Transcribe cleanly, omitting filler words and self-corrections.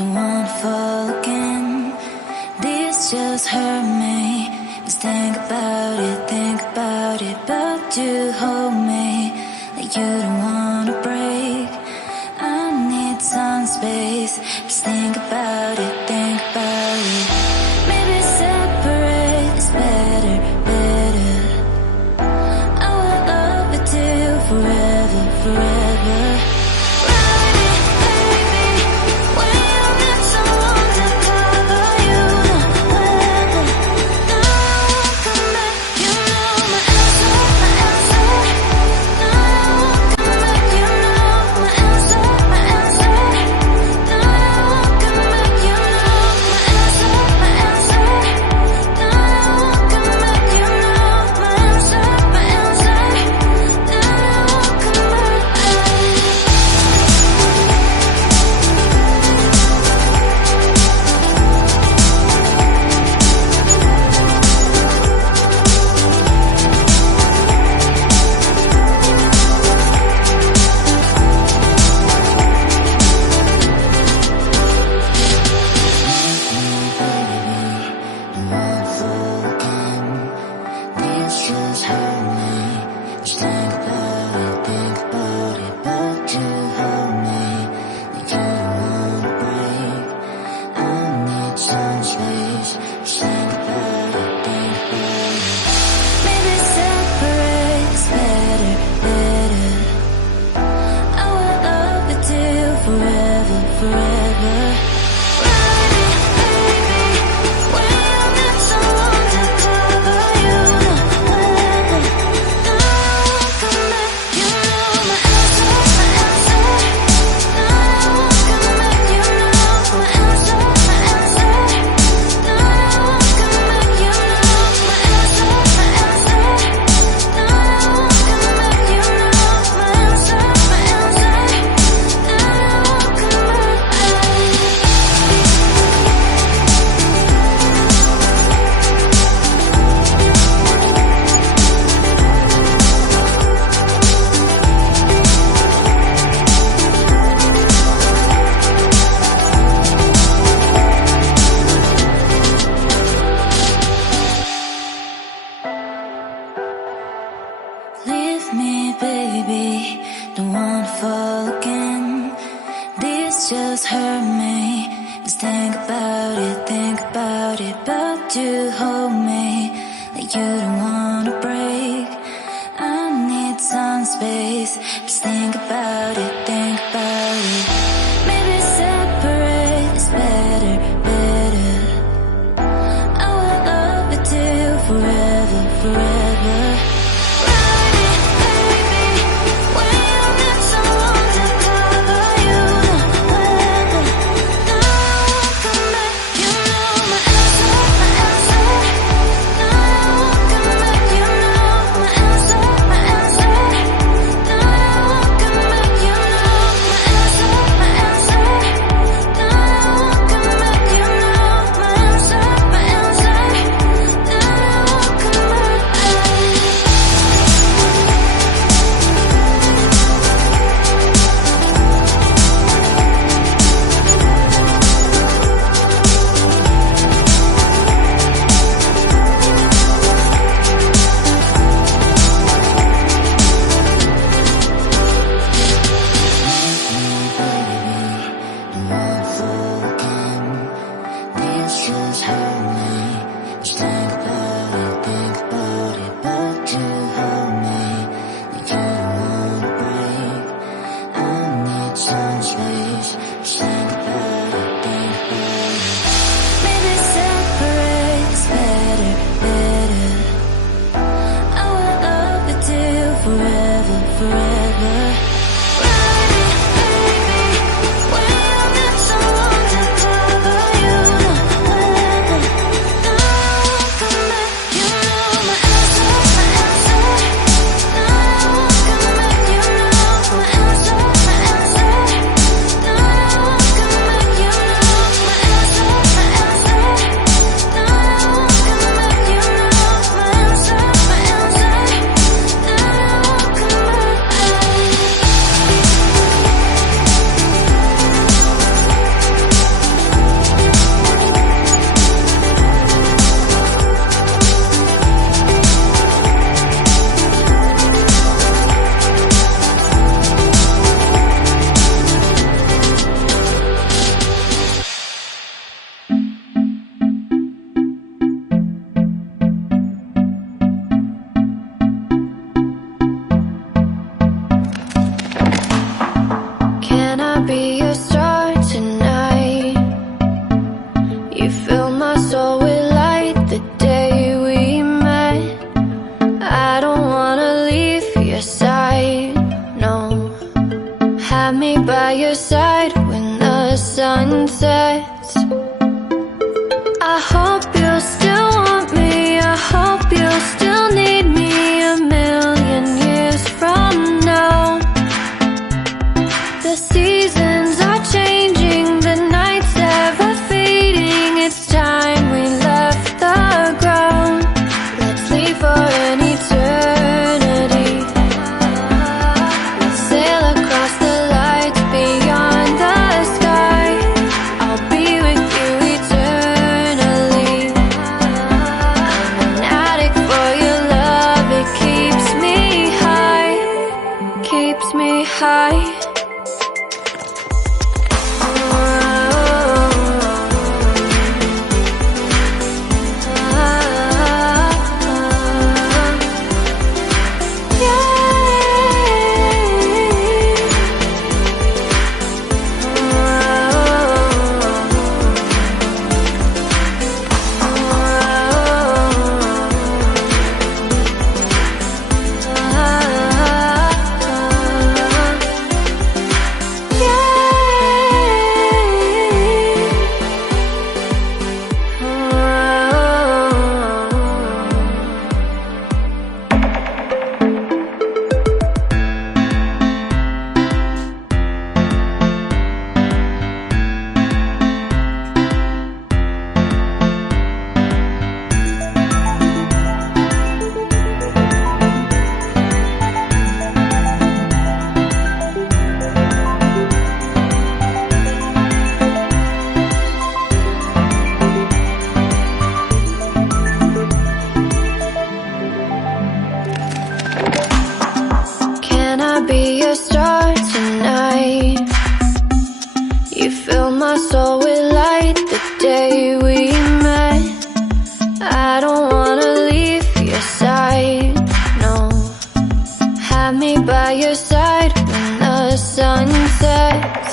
don't wanna fall again. This just hurt me. Just think about it, but you hold me like you don't wanna break. I need some space. Just think about it, think about it. Maybe separate is better, better. I will love you till forever, forever. Leave me, baby, don't wanna fall again. This just hurt me. Just think about it, but you hold me like you don't wanna break. I need some space. Just think about it, think about it. Maybe separate is better, better. I will love you till forever, forever. Come back, you know my answer, my answer. Now come back. filled my soul with light the day we met. I don't wanna leave your side, no. Have me by your side when the sun sets. I hope you'll still want me, I hope you'll still need me a million years from now. The seasons are changing, the nights ever fading. It's time we left the ground. Let's leave for an eternity. Let's sail across the lights beyond the sky. I'll be with you eternally. I'm an addict for your love, it keeps me high, keeps me high. Can I be your star tonight? You filled my soul with light the day we met. I don't wanna leave your side, no. Have me by your side when the sun sets.